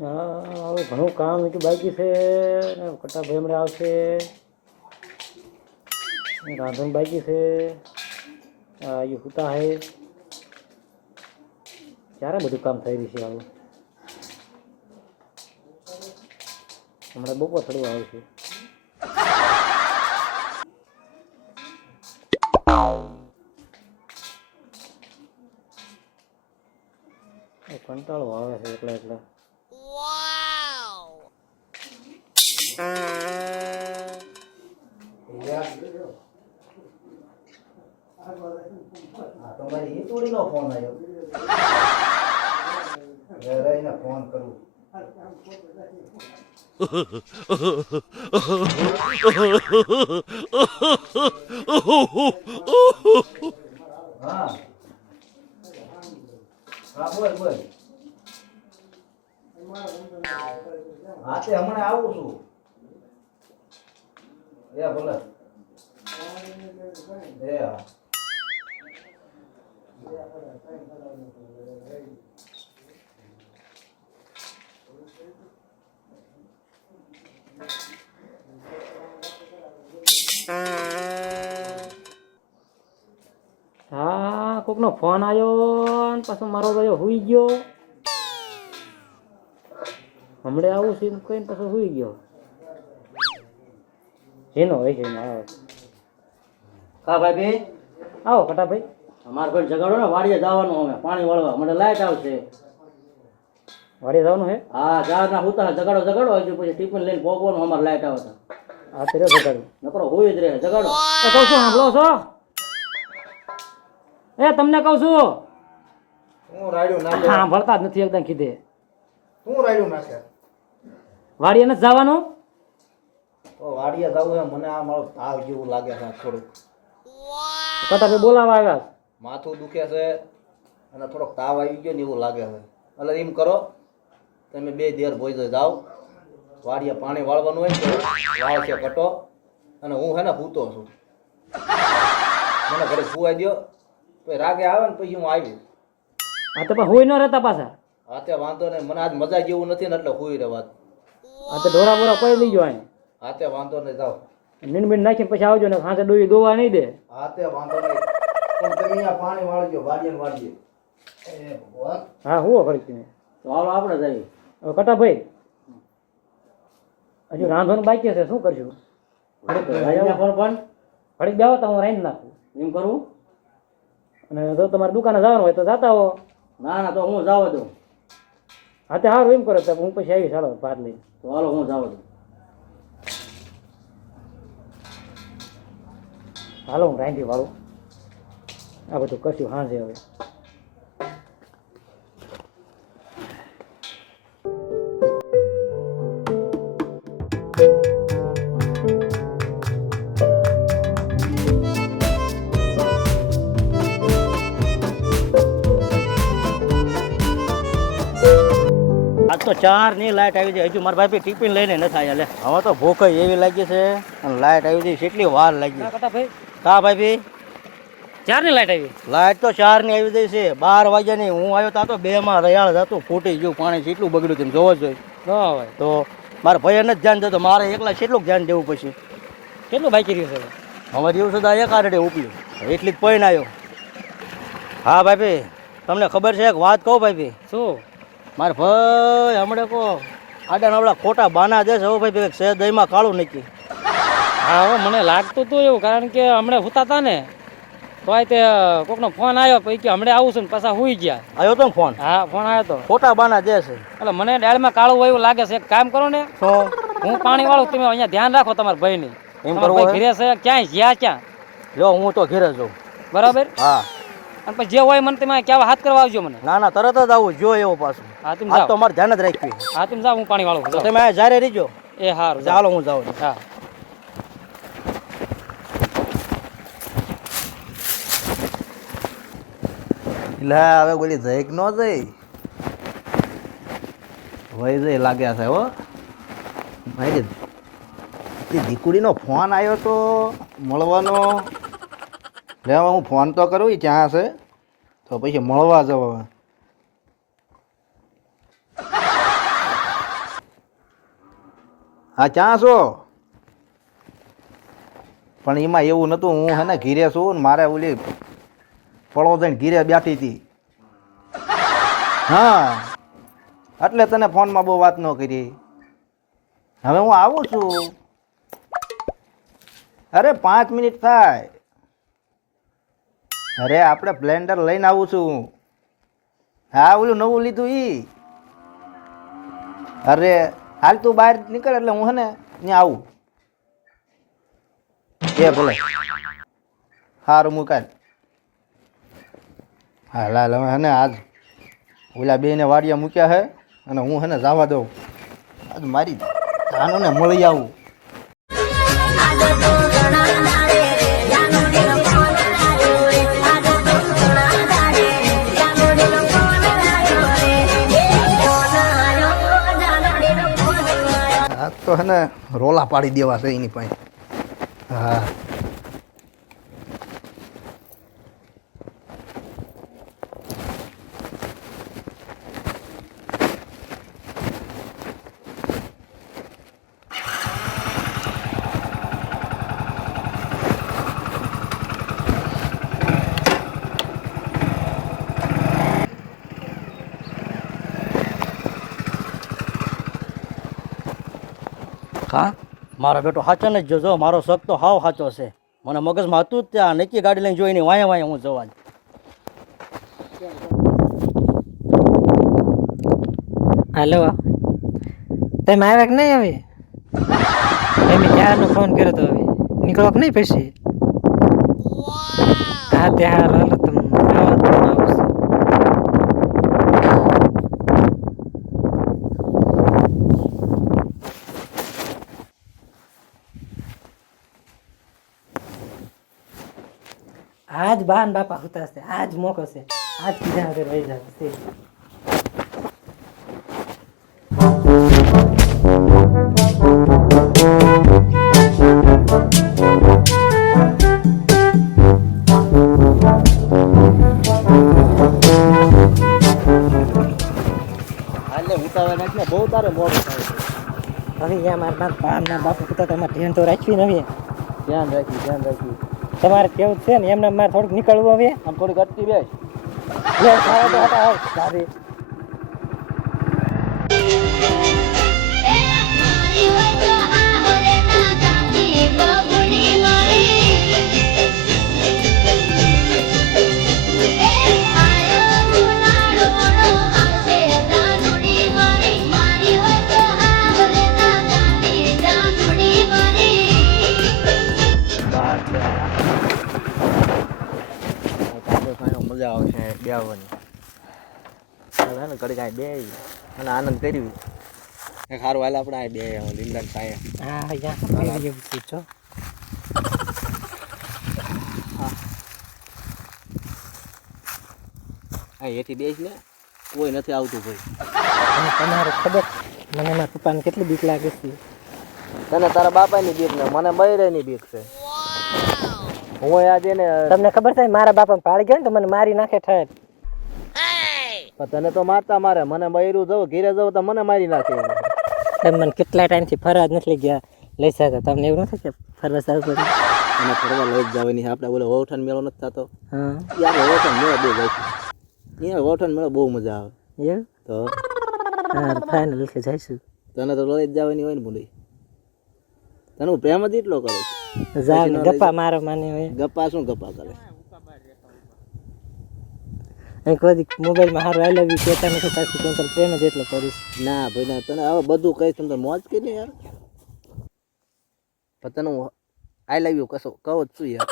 હવે ઘણું કામ એટલું બાકી છે કટાભાઈ હમણાં આવશે. રાંધણ બાકી છે. એ હુતા હે. ક્યારે બધું કામ થઈ રહ્યું છે આવું? હમણાં બપોર થોડું છે. કંટાળો આવે છે એટલે એટલે તમારી હિતુડીનો ફોન આવ્યો. ઘરે ફોન કરું હા. હા, બોલ બોલ. હા, તે હમણાં આવું છું. એ ભલે એ હા હા કોકનો ફોન આવ્યો ને પાછો મારો ભાઈ હુઈ ગયો હમણે આવું છે એમ કહીને પાછો હુઈ ગયો જેનો હોય છે આવે કા ભાઈ આવો કટા ભાઈ અમારે કોઈ જગાડો ને? વાડીએ જવાનું અમે પાણી વળવા. મને લાઈટ આવશે. વાડીએ જવાનું હે? હા ચાર ના હુતા જગાડો જગાડો હજુ પછી ટિફિન લઈને ભોગવાનું અમારે લાઈટ આવે તો આ તેરે જગાડો નકરો હોય જ રહે જગાડો એ કહું છું સાંભળો છો? એ તમને કહું છું. હું રાડ્યું નાખે. હા ભળતા જ નથી એકદમ કીધે. હું રાડ્યું નાખે. વાડીએ નથી જવાનું? તો જાવું જવું છે મને આ મારો તાવ જેવું લાગે છે થોડુંક. કટાભાઈ બોલાવા આવ્યા? માથું દુખે છે અને થોડોક તાવ આવી ગયો ને એવું લાગે છે. એટલે એમ કરો તમે બે દેર ભોજો જાઓ. વાડિયા પાણી વાળવાનું હોય ને વાળ છે કટો અને હું હે ને ભૂતો છું. મને ઘરે સુવાઈ દ્યો. પછી રાગે આવે ને પછી હું આવીશ હા તો હોય ન રહેતા પાછા? હાથે વાંધો નહીં. મને આજ મજા જેવું નથી ને એટલે હોય રે વાત હા તો ઢોરા બોરા કોઈ લઈ ગયો હાથે વાંધો નહીં જાવ મીન મીન નાખીને પછી આવજો ને સાંજે ડોઈ દોવા નહીં દે. હાથે વાંધો નહીં. પણ તમે અહીંયા પાણી વાળજો વાડીએ ને એ ભગવાન. હા હું કરી તમે તો હાલો આપણે જઈએ. હવે કટાભાઈ હજુ રાંધવાનું બાકી છે શું કરશું? ફોન પણ પણ. ઘડીક બેવો તો હું રાંધી નાખું. એમ કરવું અને જો તમારે દુકાને જવાનું હોય તો જાતા હો. ના ના તો હું જાવ દઉં. હાથે સારું એમ કરો તો હું પછી આવીશ હાલો ભાત લઈ તો હાલો હું જાવ દઉં. હાલો હું રાંધી વાળું. આ બધું કરશું હાંજે હવે. આજ તો ચારની લાઈટ આવી જાય હજુ મારા ભાઈ ટિફિન લઈને ન થાય એટલે હવે તો ભૂખ એવી લાગી છે અને લાઈટ આવી છે કેટલી વાર લાગી કટાભાઈ કા ભાઈ ચારની લાઈટ આવી. લાઈટ તો ચારની આવી જાય છે. બાર વાગ્યા ની હું આવ્યો તા તો બે માં રયાળ જતું ફૂટી ગયું પાણી કેટલું બગડ્યું તેમ જોવો જોઈએ હોય. તો મારા ભાઈ જ ધ્યાન દેતો. મારે એકલા કેટલું ધ્યાન દેવું પછી? કેટલું બાકી રહ્યું છે હવે? એવું સુધા એક આરડે ઉપલ્યું એટલી જ પૈણ આવ્યો. હા ભાઈ તમને ખબર છે એક વાત કહું ભાઈ શું? મારે ભાઈ હમણાં કહો આડા નબળા ખોટા બાના દેશ હો ભાઈ છે દહીંમાં કાળું નથી હા મને લાગતું હતું એવું કારણ કે હમણાં હુતા હતા ને તો તે કોકનો ફોન આવ્યો પછી કે હમણાં આવું છું ને પાછા હુઈ ગયા. આવ્યો તો ફોન? હા ફોન આવ્યો તો. ખોટા બાના જે છે. એટલે મને ડાળમાં કાળું હોય એવું લાગે છે. એક કામ કરો ને હું પાણી વાળું તમે અહીંયા ધ્યાન રાખો તમારા ભાઈની. એમ તમારા કરવું ઘરે છે ક્યાંય જ્યાં ક્યાં? જો હું તો ઘેરે જઉં બરાબર? હા. અને પછી જે હોય મને તમે ક્યાં હાથ કરવા આવજો મને. ના ના તરત જ આવું જો એવું પાછું. હા તમે જાઓ. તો મારે ધ્યાન જ રાખવી. હા તમે જાઓ હું પાણી વાળું તમે જ્યારે રહીજો. એ સારું ચાલો હું જાઉં. હા. એટલે હવે બોલી જઈક ન જઈ. વહી જઈ લાગ્યા છે, હો. ભાઈ એ દીકુડીનો ફોન આવ્યો તો મળવાનો. લે, હવે હું ફોન તો કરું ક્યાં હશે? તો પછી મળવા જાવ હવે. હા, ક્યાં છો? પણ એમાં એવું નતું, હું હે ને ઘીરે છું ને મારે ઓલી પળો જઈને ઘીરે બેઠી હતી. હા. એટલે તને ફોનમાં બહુ વાત ન કરી. હવે હું આવું છું. અરે, પાંચ મિનિટ થાય. અરે, આપણે બ્લેન્ડર લઈને આવું છું. હા, ઓલું નવું લીધું ઈ. અરે, હાલ તું બહાર નીકળ એટલે હું હે ત્યાં આવું. એ ભલે. સારું મુકાય. હા હવે હે ને આજ ઓલા બેને વાડિયા મૂક્યા હે અને હું હે ને જવા દઉં. આજ મારી જાનુને મળી આવું. તો હે ને રોલા પાડી દેવા છે એની પાસે. હા. હા મારો બેટો સાચો ને જોજો મારો શોખ તો હાવ સાચો છે. મને મગજમાં હતું જ ત્યાં નક્કી ગાડી લઈને જોઈને વાંય વાંય હું જવા જ. હાલો. તમે આવ્યા કે નહીં હવે? તમે ક્યારનો ફોન કર્યો તો હવે? નીકળો કે નહીં પછી? હા તે હાર હાલો તમે આવો તો હું આવું છું. આજ બાન બાપા હુતા છે આજ મોકો છે આજ કીધા વગર વહી જશે. બહુ તારે મોડું થાય છે. હવે યા મારા બાપ ના બાપુ પોતા તમારે ધ્યાન તો રાખવી ને હવે. ધ્યાન રાખી ધ્યાન રાખી તમારે કેવું છે ને? એમને મારે થોડુંક નીકળવું હવે. આમ થોડીક અટકી આવ. સારી. તાજો કડી કાંઈ બે. અને આનંદ કર્યું. સારું હાલ આપણે આ બે લીમડા થાય હા યા પૂછો હા. એથી બેસ ને? કોઈ નથી આવતું ભાઈ. તમારે ખબર મને મારા પપ્પાને કેટલી બીક લાગે છે. તને તારા બાપાની બીક ને મને બૈરાની બીક છે. હું આજે ને તમને ખબર છે મારા બાપા પાડી ગયો ને તો મને મારી નાખે ઠેર. પણ તને તો મારતા મારે. મને મયરું જવું ઘીરે જવું તો મને મારી નાખે. તમે મને કેટલા ટાઈમથી ફરવા જ નથી ગયા. લઈ જતા તમને એવું નથી કે ફરવા સારું પડે? અને ફરવા લઈ જ જવાની આપણે બોલે વોઠણ મેળો નથી થતો. હા. યાર વોઠણ મેળો બહુ જાય અહીંયા વોઠણ મેળો બહુ મજા આવે. એ તો? ફાઇનલ કે જઈશું. તને તો લઈ જ જવાની હોય ને બોલી તને હું પ્રેમ જ એટલો કરું ગપ્પા મારો માને હોય. ગપ્પા શું ગપ્પા કરે? અહીં કોઈ મોબાઈલમાં સારું આઈ લવ યુ કહેતા નથી પાછું તું તને પ્રેમ જ એટલો કરીશ. ના ભાઈ ના તને આવા બધું કહીશ તમને તો મોજ કરી ને યાર. પણ તને હું આઈ લવ યુ કશો કહો જ છું યાર.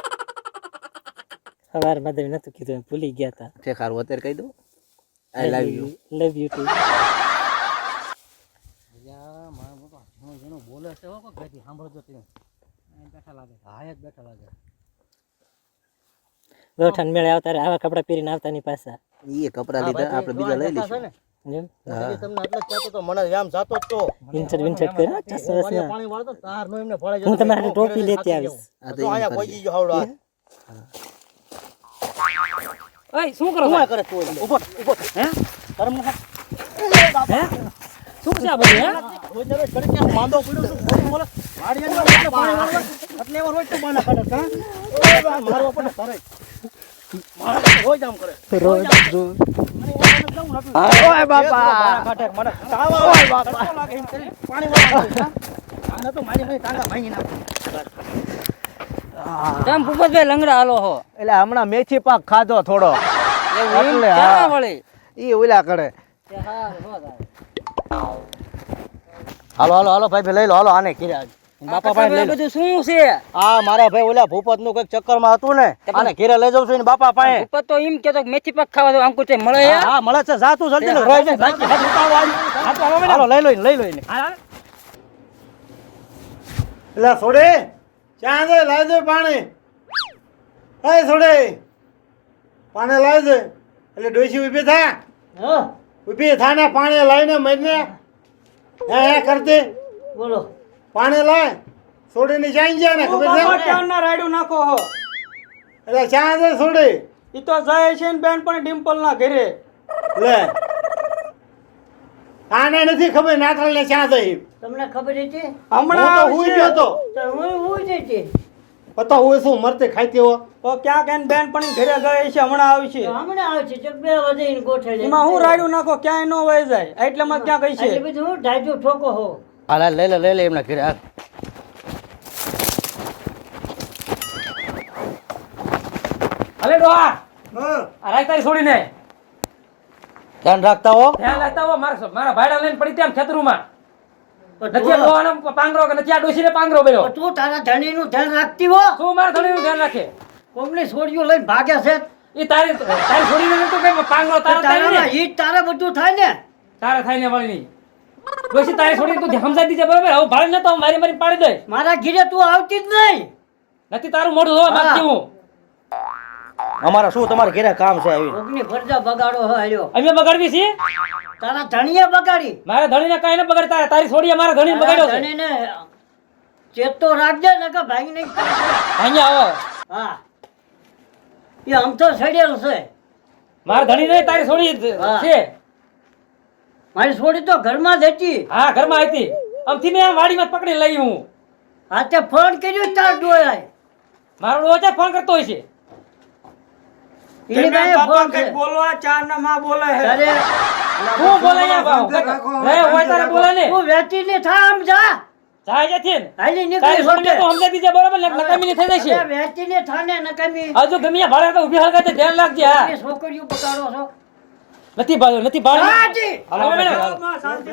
સવાર માધવી નતું કીધું એમ ભૂલી ગયા હતા છે ખારું અત્યારે કહી દઉં. I love you love you too બોલે છે હો કોઈ સાંભળજો તે. બેઠા લાગે હા જ બેઠા લાગે ગોઠણ મેળે આવતા રે આવા કપડા પહેરીને આવતા ની પાછા. એ કપડા લીધા આપણે બીજા લઈ લઈશું. જેમ તમને એટલે જ કહેતો તો મને આમ જાતો જ તો. ઇન્સર્ટ વિન્સર્ટ કરે હો, નો હું તમારી ટોપી લેતી આવીશ. ઓય શું કરો શું કરે તું ઊભો ઊભો. હે? તારે હે? શું છે આ બધું હે? રોજ રોજ ઘડીક હું માંદો પડ્યો છું ખોટું બોલે. વાડિયાની વાત પાણી વાળવા એટલે એવો રોજ તો બાના કાઢે કાં? મારવા પડે તારે રોજ આમ ભૂપતભાઈ લંગડા હાલો હો એટલે હમણાં મેથી પાક ખાધો થોડો એટલે હા. વળી ઈ ઓલા કરે. હાલો હાલો હાલો ભાઈ, લઈ લો, હાલો, આને કિરા બાપા બધું શું છે? આ મારા ભાઈ ઓલા ભૂપતનું કંઈક ચક્કરમાં હતું ને આને ઘેરે લઈ જવું છું એને બાપા પાસે. ભૂપત તો એમ કેતો કે મેથી પાક ખાવા દો અંકુર મળે હા મળે છે જા તું જલ્દી ને. હાલો લઈ લો એને, લઈ લો એને. છોડે ક્યાં લાવી દે પાણી. એ છોડે. પાણી લાવી દે. એટલે ડોસી ઊભી થા. ઊભી થા ને પાણી લાવીને મરીને. હે હે કરતી બોલો. પાણી લાય છોડીને જાય જાય ને ખબર છે? ના રાયડું નાખો હો? એટલે ક્યાં છે છોડી ઈ તો જાય છે ને બેન પણ ડિમ્પલ ના ઘરે. લે. આને નથી ખબર નાટલ ને ક્યાં થઈ તમને ખબર હતી હમણાં હું તો હું ગયો તો. તો હું હું જ હતી પતો હું શું મરતે ખાઈતી હો તો ક્યાં કેન બેન પણ ઘરે ગઈ છે હમણાં આવી છે. હમણાં આવી છે તો બે વધીને ગોઠવી એમાં હું રાયડું નાખો ક્યાંય નો વહી જાય. એટલે એટલામાં ક્યાં ગઈ એટલે છે બધું ઢાજો ઠોકો હો. હાલ હાલ, લઈ લે લઈ લે એમના ઘેરે હાલ. અલે ડોહા આ રાય તારી છોડીને ધ્યાન રાખતા હો ધ્યાન રાખતા હો મારા મારા ભાડા લઈને પડી ત્યાં ખેતરુમાં નથી આ ડોહાનો પાંગરો કે નથી આ ડોશીને પાંગરો બેલો તું તારા ધણીનું ધ્યાન રાખતી હો તું મારા ધણીનું ધ્યાન રાખે કોમની છોડીઓ લઈને ભાગ્યા છે એ તારી તારી છોડીને નતું કે પાંગરો તારા ને ઈ જ બધું થાય ને તારા થાય ને વળી નહીં ડોશી તારે છોડીને તું સમજાવી દીધે બરાબર? હવે ભાડે નતો મારી મારી પાડી દે મારા ઘીરે તું આવતી જ નહીં. નથી તારું મોઢું જોવા માંગતી હું. અમારા શું તમારે ઘેરે કામ છે આવી? ઓગની ફરજા બગાડો હો હાલ્યો. અમે બગાડવી છીએ? તારા ધણીએ બગાડી. મારા ધણીને કાઈ ન બગાડ તારે તારી છોડીએ મારા ધણીને બગાડ્યો છે. ધણીને ચેતો રાખજે ને કે ભાઈ નહીં ભાઈ આવો હા. એ આમ તો છડેલ છે. મારા ધણી નહીં તારી છોડી. છે. મારી છોડી તો ઘરમાં જ હતી. હા ઘરમાં હતી. આમથી મેં આમ વાડીમાં પકડી લઈ હું. હાથે ફોન કર્યો તાર ડોળાય મારો ડોહો ફોન કરતો હોય છે? બોલવા ચાર ના માં બોલે હે. હું બોલે હોય તારે બોલે ને. તું વેચી ને થા આમ જા. તો અરે તો હા. છોકરીઓ બગાડો છો. નથી ભાવ્યો નથી ભાવ્યો હાજી. હાલો મેડમ. માં શાંતિ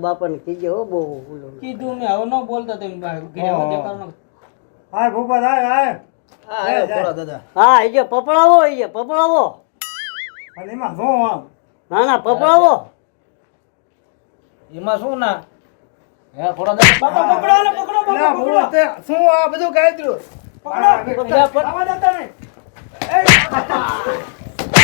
બાપાને કીજે હો બહુ ઓલો કીધું મેં હવે ન બોલતા તેમ ઘરે દેખાડો હાય ભૂપત હાય હાય. હા આવ્યો દાદા. હા એ પપડાવો એ પપડાવો. અને એમાં શું આમ? ના ના પપડાવો. એમાં શું ના? હે થોડા દાદા બાપા પકડો ને પકડો પકડો. તે શું આ બધું કાઢ્યું પકડો. આવા દેતા ને એ,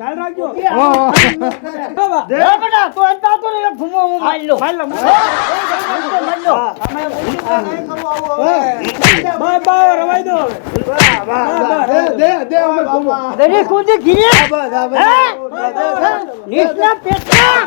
લે હવે લે ખ્યાલ રાખજો દે. બેટા તું અંતા તો ને ફૂમો હું મારી લો હાલો લો. બાય બાય રવાઈ દો વાહ, વાહ, દે દે દે અમે ઘૂમો. દરેક કુંજી ગીરે બસ, બસ. નીચના પેટના